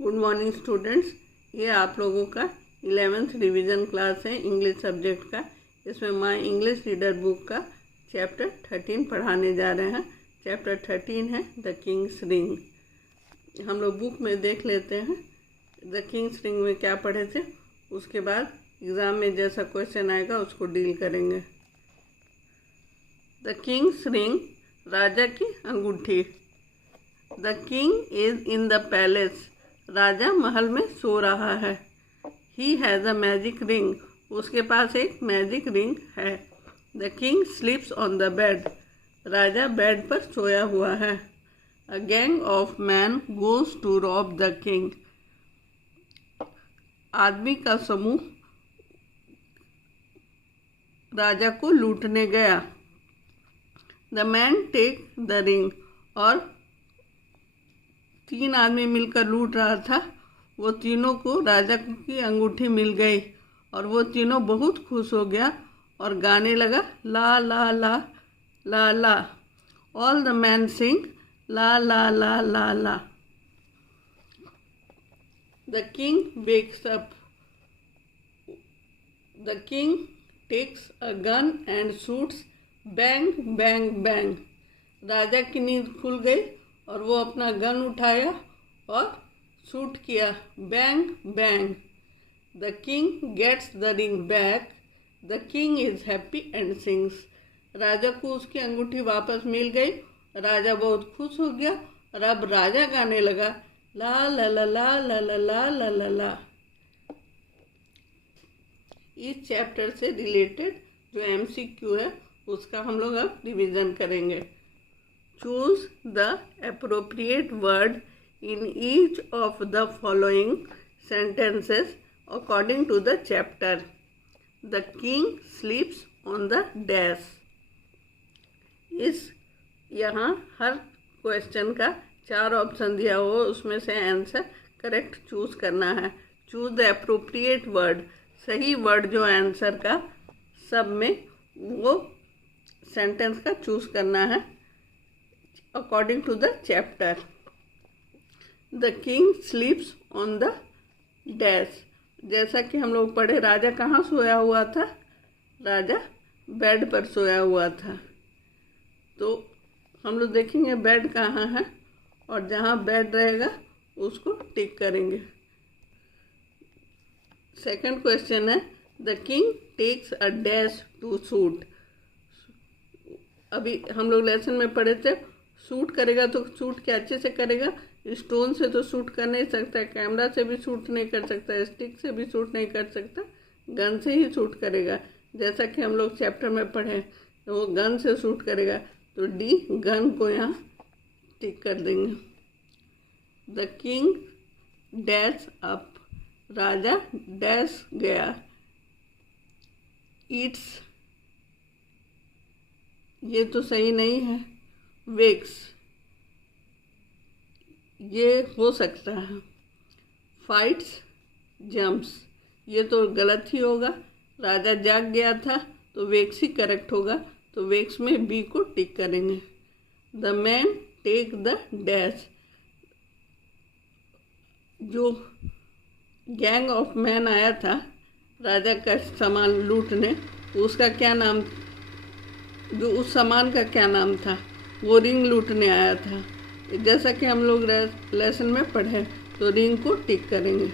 Good morning students. ये आप लोगों का 11th रिवीजन क्लास है इंग्लिश सब्जेक्ट का। इसमें माय इंग्लिश रीडर बुक का चैप्टर 13 पढ़ाने जा रहे हैं। चैप्टर 13 है द किंग्स रिंग। हम लोग बुक में देख लेते हैं द किंग्स रिंग में क्या पढ़े थे, उसके बाद एग्ज़ाम में जैसा क्वेश्चन आएगा उसको डील करेंगे। द किंग्स रिंग, राजा की अंगूठी। The king is in the palace, राजा महल में सो रहा है। He has a magic ring, उसके पास एक मैजिक रिंग है। The king sleeps on the bed, राजा बेड पर सोया हुआ है। A gang of man goes to rob the king, आदमी का समूह राजा को लूटने गया। The man take the ring, और 3 आदमी मिलकर लूट रहा था। वो तीनों को राजा की अंगूठी मिल गई और वो तीनों बहुत खुश हो गया और गाने लगा ला ला ला ला ला। ऑल द मैन सिंग ला ला ला ला ला। The king wakes up, the king takes a gun and shoots bang bang bang. राजा की नींद खुल गई और वो अपना गन उठाया और शूट किया bang bang. The king gets the ring back, the king is happy and sings. राजा को उसकी अंगूठी वापस मिल गई, राजा बहुत खुश हो गया और अब राजा गाने लगा ला ला ला ला ला ला ला ला ला ला। इस चैप्टर से रिलेटेड जो MCQ है उसका हम लोग अब रिवीजन करेंगे। Choose the appropriate word in each of the following sentences according to the chapter. The king sleeps on the dash. यहाँ हर क्वेश्चन का 4 ऑप्शन दिया हुआ, उसमें से आंसर करेक्ट चूज करना है। चूज द एप्रोप्रिएट वर्ड, सही वर्ड जो आंसर का सब में वो सेंटेंस का चूज करना है according to the chapter. The king sleeps on the dash, जैसा कि हम लोग पढ़े राजा कहाँ सोया हुआ था, राजा बेड पर सोया हुआ था। तो हम लोग देखेंगे बेड कहाँ है और जहाँ बेड रहेगा उसको टिक करेंगे। सेकंड क्वेश्चन है the king takes a dash to shoot. अभी हम लोग लेसन में पढ़े थे शूट करेगा तो शूट कैसे से करेगा, स्टोन से तो शूट कर नहीं सकता, कैमरा से भी शूट नहीं कर सकता, स्टिक से भी शूट नहीं कर सकता, गन से ही शूट करेगा। जैसा कि हम लोग चैप्टर में पढ़े तो वो गन से शूट करेगा, तो डी गन को यहाँ टिक कर देंगे। The king dash up, Raja dash गया। ईट्स, ये तो सही नहीं है। वेक्स, ये हो सकता है। फाइट्स जंप्स, ये तो गलत ही होगा, राजा जाग गया था तो वेक्स ही करेक्ट होगा, तो वेक्स में बी को टिक करेंगे। The man take the dash, जो गैंग ऑफ मैन आया था राजा का सामान लूटने, उसका क्या नाम, जो उस सामान का क्या नाम था, वो रिंग लूटने आया था। जैसा कि हम लोग लेसन में पढ़े तो रिंग को टिक करेंगे।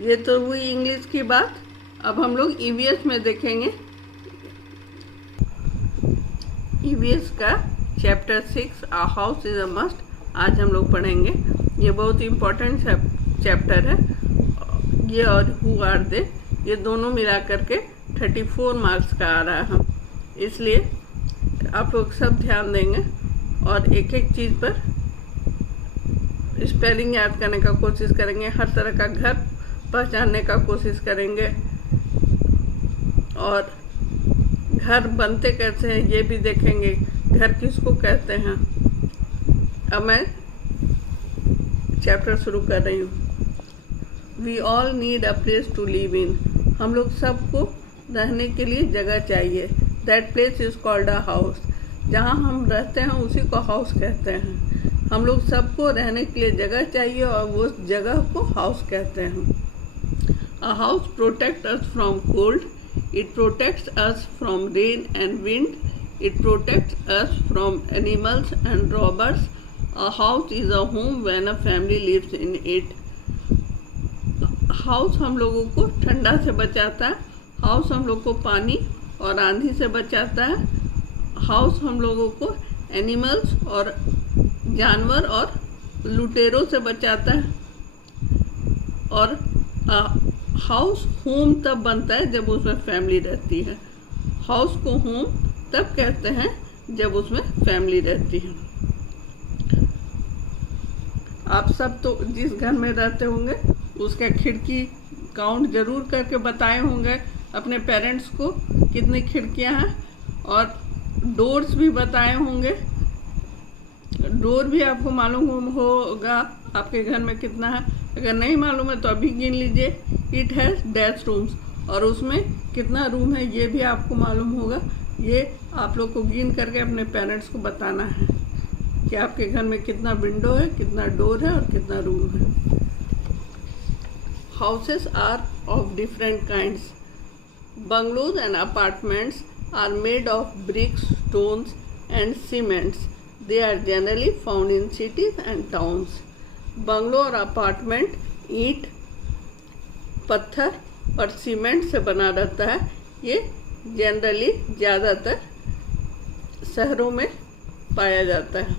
ये तो हुई इंग्लिश की बात। अब हम लोग EVS में देखेंगे। EVS का chapter 6 a house is a must आज हम लोग पढ़ेंगे। ये बहुत इम्पोर्टेंट चैप्टर है। ये और हु आर दे, ये दोनों मिला करके 34 मार्क्स का आ रहा है, इसलिए आप लोग सब ध्यान देंगे और एक एक चीज़ पर स्पेलिंग याद करने का कोशिश करेंगे, हर तरह का घर पहचानने का कोशिश करेंगे और घर बनते कैसे हैं ये भी देखेंगे, घर किसको कहते हैं। अब मैं चैप्टर शुरू कर रही हूँ। We all need a place to live in, हम लोग सबको रहने के लिए जगह चाहिए। That place is called a house, जहाँ हम रहते हैं उसी को हाउस कहते हैं। हम लोग सबको रहने के लिए जगह चाहिए और वो जगह को हाउस कहते हैं। A house protects us from cold, it protects us from rain and wind, it protects us from animals and robbers. A house is a home when a family lives in it. House हम लोगों को ठंडा से बचाता है, house हम लोग को पानी और आंधी से बचाता है, हाउस हम लोगों को एनिमल्स और जानवर और लुटेरों से बचाता है। और हाउस होम तब बनता है जब उसमें फैमिली रहती है। हाउस को होम तब कहते हैं जब उसमें फैमिली रहती है। आप सब तो जिस घर में रहते होंगे उसका खिड़की काउंट जरूर करके बताए होंगे अपने पेरेंट्स को कितनी खिड़कियां हैं, और डोर्स भी बताए होंगे। डोर भी आपको मालूम होगा आपके घर में कितना है। अगर नहीं मालूम है तो अभी गिन लीजिए। इट हैज़ डैश रूम्स, और उसमें कितना रूम है ये भी आपको मालूम होगा। ये आप लोग को गिन करके अपने पेरेंट्स को बताना है कि आपके घर में कितना विंडो है, कितना डोर है और कितना रूम है। Houses are of different kinds. Bungalows and apartments are made of bricks, stones and cements. They are generally found in cities and towns. Bungalow और अपार्टमेंट ईंट, पत्थर और सीमेंट से बना रहता है। ये जनरली ज़्यादातर शहरों में पाया जाता है।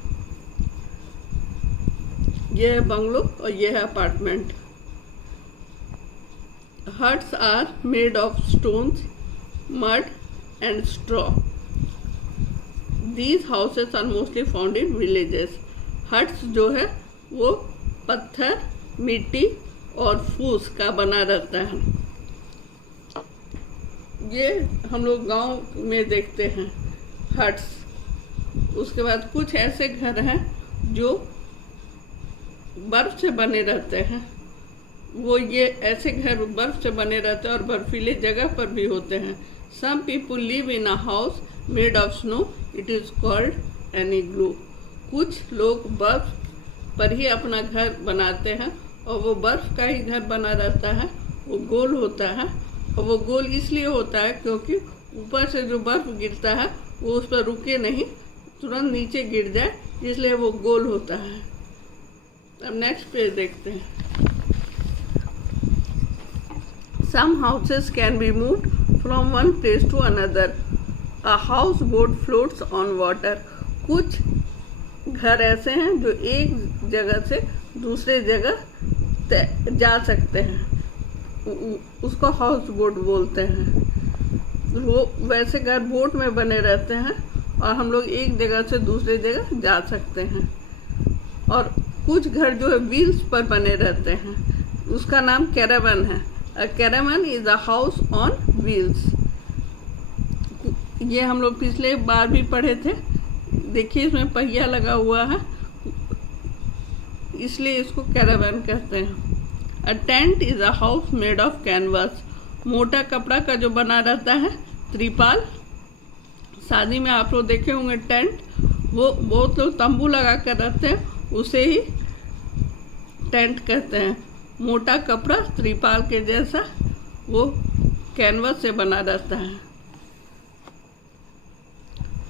ये है बंगलो और ये है apartment. Huts are made of stones, mud and straw. These houses are mostly found in villages. Huts जो है वो पत्थर, मिट्टी और फूस का बना रहता है। ये हम लोग गांव में देखते हैं हट्स। उसके बाद कुछ ऐसे घर हैं जो बर्फ से बने रहते हैं। वो ये ऐसे घर बर्फ से बने रहते हैं और बर्फीले जगह पर भी होते हैं। Some people live in a house made of snow. It is called an igloo. कुछ लोग बर्फ पर ही अपना घर बनाते हैं और वो बर्फ का ही घर बना रहता है। वो गोल होता है और वो गोल इसलिए होता है क्योंकि ऊपर से जो बर्फ गिरता है वो उस पर रुके नहीं, तुरंत नीचे गिर जाए, इसलिए वो गोल होता है। अब नेक्स्ट पेज देखते हैं। Some houses can be moved from one place to another. A houseboat floats on water. कुछ घर ऐसे हैं जो एक जगह से दूसरे जगह जा सकते हैं, उसको हाउस बोट बोलते हैं। वो वैसे घर बोट में बने रहते हैं और हम लोग एक जगह से दूसरे जगह जा सकते हैं। और कुछ घर जो है व्हील्स पर बने रहते हैं, उसका नाम कैरावन है। A caravan is a house on wheels. ये हम लोग पिछले बार भी पढ़े थे। देखिए इसमें पहिया लगा हुआ है, इसलिए इसको कैरावन कहते हैं। A tent is a house made of canvas. मोटा कपड़ा का जो बना रहता है त्रिपाल। शादी में आप लोग देखे होंगे टेंट, वो बहुत लोग तंबू लगा कर रहते हैं, उसे ही टेंट कहते हैं। मोटा कपड़ा त्रिपाल के जैसा, वो कैनवस से बना रहता है।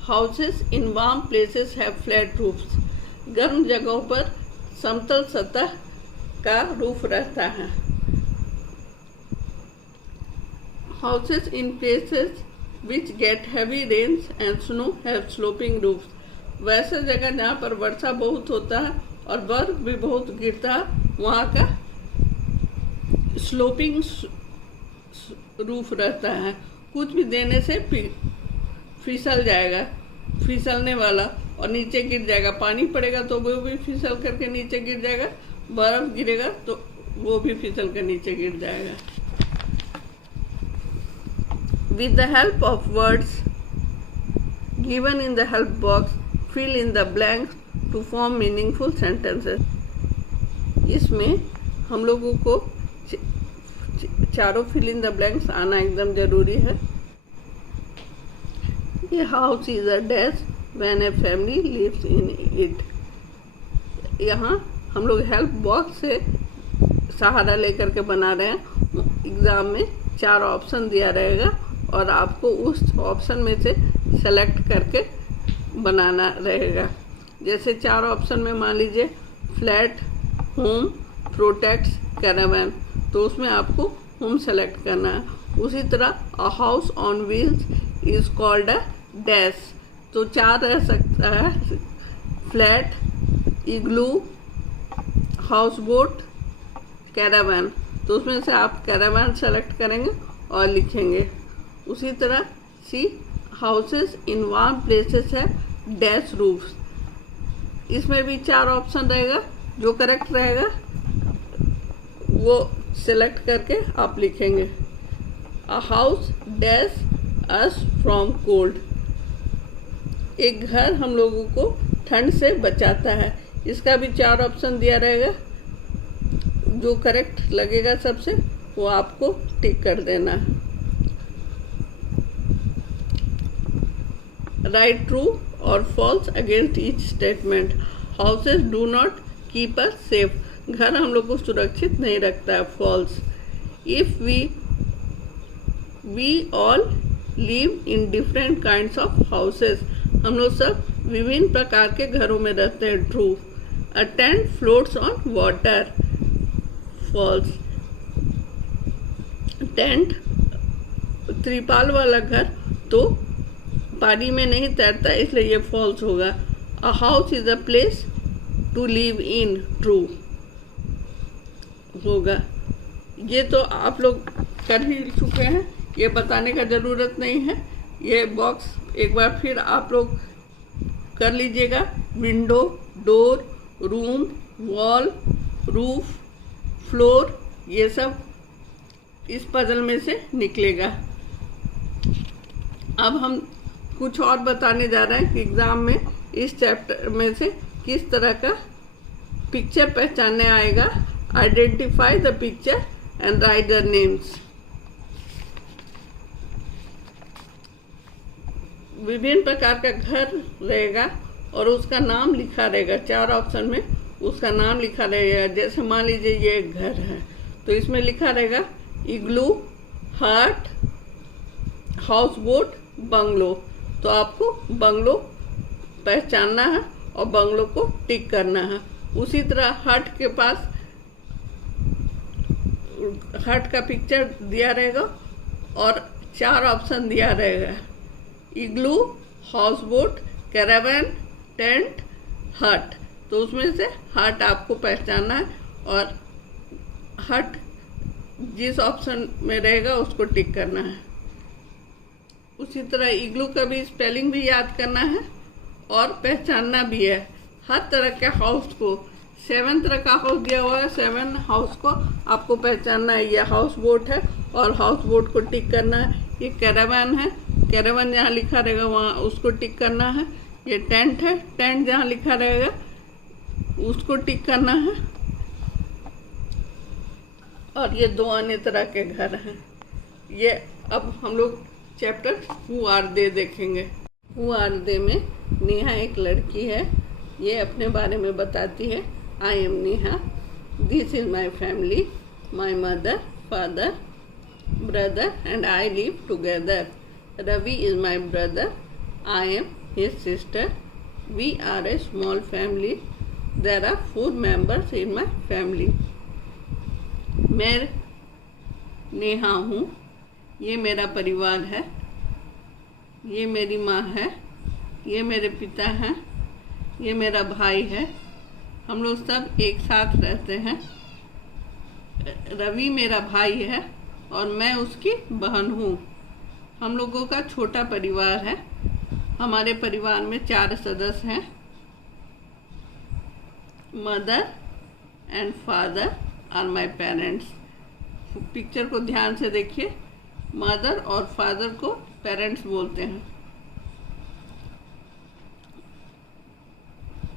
Houses in warm places have flat roofs. गर्म जगहों पर समतल सतह का रूफ रहता है। Houses in places which get heavy rains and snow have sloping roofs. वैसे जगह जहाँ पर वर्षा बहुत होता है और बर्फ भी बहुत गिरता है, वहाँ का स्लोपिंग रूफ रहता है। कुछ भी देने से फिसल जाएगा, फिसलने वाला, और नीचे गिर जाएगा। पानी पड़ेगा तो वो भी फिसल करके नीचे गिर जाएगा, बर्फ गिरेगा तो वो भी फिसल कर नीचे गिर जाएगा। With the help of words given in the help box, fill in the blanks to form meaningful sentences. इसमें हम लोगों को चारों फिल इन द ब्लैंक्स आना एकदम जरूरी है। ये house is a dash when a family lives in it. यहाँ हम लोग हेल्प बॉक्स से सहारा लेकर के बना रहे हैं। एग्ज़ाम में 4 ऑप्शन दिया रहेगा और आपको उस ऑप्शन में से सेलेक्ट करके बनाना रहेगा। जैसे 4 ऑप्शन में मान लीजिए फ्लैट, होम, प्रोटेक्ट्स, कैरावैन, तो उसमें आपको होम सेलेक्ट करना है। उसी तरह a house on wheels is called a dash, तो 4 रह सकता है, फ्लैट, इग्लू, हाउस बोट, कैरावैन, तो उसमें से आप कैरावैन सेलेक्ट करेंगे और लिखेंगे। उसी तरह सी हाउसेस इन वार्म प्लेसेस है डैश रूफ्स, इसमें भी 4 ऑप्शन रहेगा, जो करेक्ट रहेगा वो सेलेक्ट करके आप लिखेंगे। A house dash us from cold, एक घर हम लोगों को ठंड से बचाता है, इसका भी 4 ऑप्शन दिया रहेगा, जो करेक्ट लगेगा सबसे वो आपको टिक कर देना है। राइट ट्रू और false against each statement. Houses do not keep us safe, घर हम लोग को सुरक्षित नहीं रखता है, false. If we all live in different kinds of houses, हम लोग सब विभिन्न प्रकार के घरों में रहते हैं, true. A tent floats on water, false. Tent त्रिपाल वाला घर तो पानी में नहीं तैरता, इसलिए ये फॉल्स होगा। A house is a place to live in, true होगा। ये तो आप लोग कर ही चुके हैं, ये बताने का ज़रूरत नहीं है। ये बॉक्स एक बार फिर आप लोग कर लीजिएगा। Window, door, room, wall, roof, floor, ये सब इस पजल में से निकलेगा। अब हम कुछ और बताने जा रहे हैं कि एग्ज़ाम में इस चैप्टर में से किस तरह का पिक्चर पहचानने आएगा। Identify the picture and right the names. विभिन्न प्रकार का घर रहेगा और उसका नाम लिखा रहेगा, 4 ऑप्शन में उसका नाम लिखा रहेगा। जैसे मान लीजिए ये एक घर है, तो इसमें लिखा रहेगा इग्लू, हट, हाउस बोट, बंगलो, तो आपको बंगलो पहचानना है और बंगलो को टिक करना है। उसी तरह हट के पास हट का पिक्चर दिया रहेगा और 4 ऑप्शन दिया रहेगा, इग्लू, हाउस बोट, कैरावैन, टेंट, हट, तो उसमें से हट आपको पहचानना है और हट जिस ऑप्शन में रहेगा उसको टिक करना है। उसी तरह इग्लू का भी स्पेलिंग भी याद करना है और पहचानना भी है। हर तरह के हाउस को, 7 तरह का हाउस दिया हुआ है, 7 हाउस को आपको पहचानना है। ये हाउस बोट है और हाउस बोट को टिक करना है। ये कैरावैन है, कैरावैन जहाँ लिखा रहेगा वहाँ उसको टिक करना है। ये टेंट है, टेंट जहाँ लिखा रहेगा उसको टिक करना है। और ये 2 अन्य तरह के घर हैं। ये अब हम लोग चैप्टर हू आर दे देखेंगे। हू आर दे में नेहा एक लड़की है, ये अपने बारे में बताती है। I am Neha, this is my family, my mother, father, brother and I live together. Ravi is my brother. I am his sister. We are a small family. There are 4 members in my family. मैं नेहा हूँ, ये मेरा परिवार है, ये मेरी माँ है, ये मेरे पिता हैं, ये मेरा भाई है, हम लोग सब एक साथ रहते हैं। रवि मेरा भाई है और मैं उसकी बहन हूँ। हम लोगों का छोटा परिवार है, हमारे परिवार में 4 सदस्य हैं। Mother and father are my parents. Picture को ध्यान से देखिए, मदर और फादर को पेरेंट्स बोलते हैं।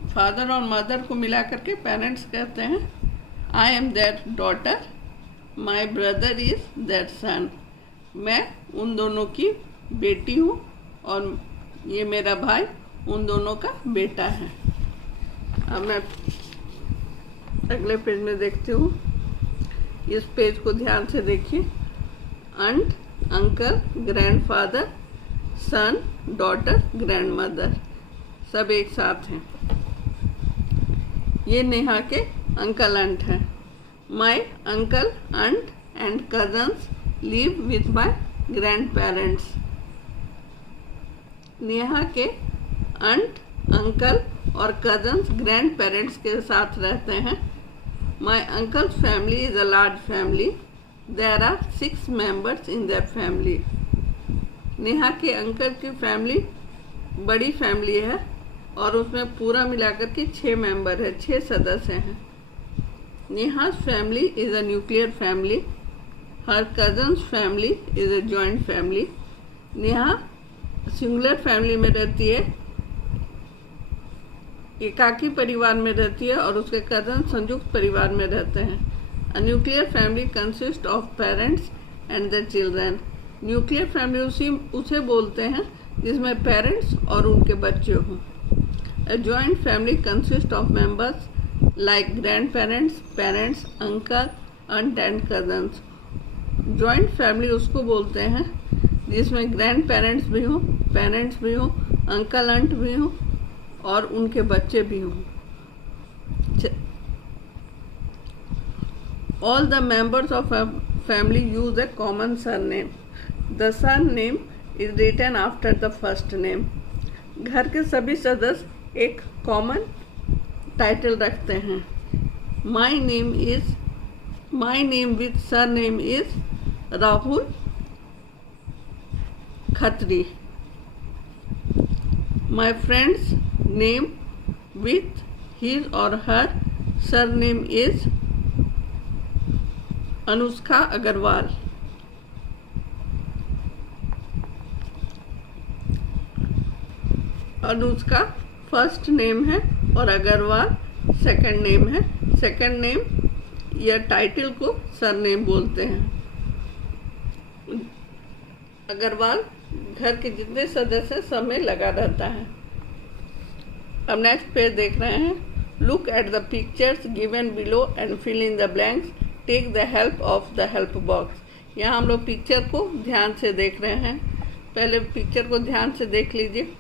फादर और मदर को मिला करके पेरेंट्स कहते हैं। I am their daughter, my brother is their son. मैं उन दोनों की बेटी हूँ और ये मेरा भाई उन दोनों का बेटा है। अब मैं अगले पेज में देखती हूँ। इस पेज को ध्यान से देखिए। आंट, अंकल, ग्रैंडफादर, सन, डॉटर, ग्रैंडमदर, सब एक साथ हैं। ये नेहा के अंकल आंट हैं। My uncle aunt and cousins live with my grand parents. Neha के आंट, अंकल और कजन्स ग्रैंड पेरेंट्स के साथ रहते हैं। My uncle's family is a large family. There are 6 members in that family. Neha के अंकल की family बड़ी फैमिली है और उसमें पूरा मिलाकर के 6 मेंबर है, 6 सदस्य हैं। नेहा's family is a nuclear family. Her cousin's family is a joint family. Neha singular family में रहती है, एकाकी परिवार में रहती है और उसके कजन संयुक्त परिवार में रहते हैं। A nuclear family consist of parents and the children. Nuclear family उसे बोलते हैं जिसमें पेरेंट्स और उनके बच्चे हों। A joint family consist of members like grand parents, parents, uncle, aunt and cousins. Joint family उसको बोलते हैं जिसमें ग्रैंड पेरेंट्स भी हों, पेरेंट्स भी हों, अंकल आंट भी हों और उनके बच्चे भी हों। All the members of a family use a common surname. The surname is written after the first name. घर के सभी सदस्य एक कॉमन टाइटल रखते हैं। My name with surname is Rahul Khatri. My friend's name with his or her surname is Anushka Agarwal. Anushka first name है और Agarwal second name है। सेकंड नेम या टाइटल को सरनेम बोलते हैं। अग्रवाल घर के जितने सदस्य हैं सब में लगा रहता है। अब नेक्स्ट पेज देख रहे हैं। Look at the pictures given below and fill in the blanks. Take the help of the help box. यहाँ हम लोग पिक्चर को ध्यान से देख रहे हैं। पहले पिक्चर को ध्यान से देख लीजिए।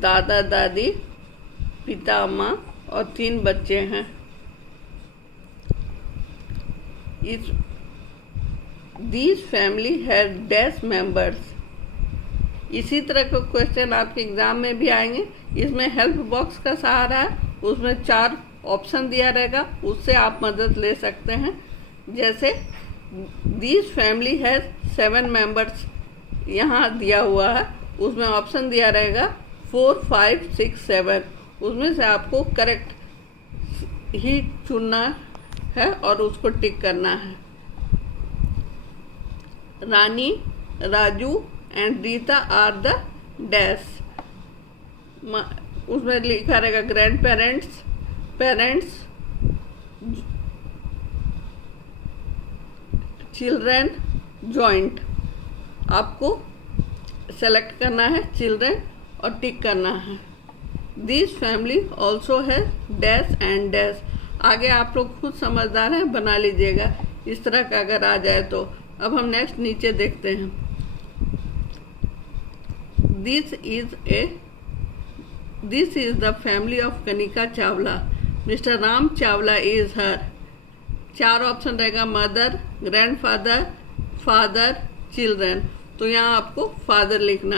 दादा दादी, पिता माँ और 3 बच्चे हैं। These family has dash members। इसी तरह का क्वेश्चन आपके एग्जाम में भी आएंगे। इसमें हेल्प बॉक्स का सहारा है, उसमें 4 ऑप्शन दिया रहेगा, उससे आप मदद ले सकते हैं। जैसे दिस फैमिली है 7 मेंबर्स यहाँ दिया हुआ है, उसमें ऑप्शन दिया रहेगा 4, 5, 6, 7। उसमें से आपको करेक्ट ही चुनना है और उसको टिक करना है। Rani, Raju and Rita are the dash. उसमें लिखा रहेगा grand parents, parents, children, joint. आपको सेलेक्ट करना है चिल्ड्रन और टिक करना है। दिस फैमिली ऑल्सो है डैश एंड डैश। आगे आप लोग खुद समझदार हैं, बना लीजिएगा इस तरह का अगर आ जाए तो। अब हम नेक्स्ट नीचे देखते हैं। This is the family of Kanika Chawla. Mister Ram Chawla is her. 4 option रहेगा, मदर, ग्रैंडफादर, फादर, चिल्ड्रन। तो यहाँ आपको फादर लिखना,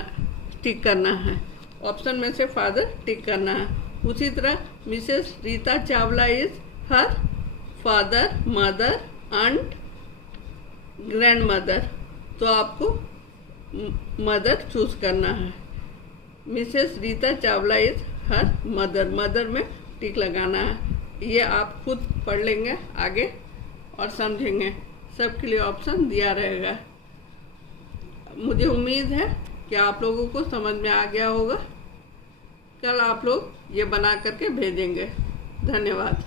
टिक करना है। ऑप्शन में से फादर टिक करना है। उसी तरह Mrs Rita Chawla is her father, mother, aunt, grand mother. तो आपको मदर चूज करना है। Mrs Rita Chawla is her mother, mother में टिक लगाना है। ये आप खुद पढ़ लेंगे आगे और समझेंगे। सबके लिए ऑप्शन दिया रहेगा। मुझे उम्मीद है कि आप लोगों को समझ में आ गया होगा। कल आप लोग ये बना करके भेजेंगे। धन्यवाद।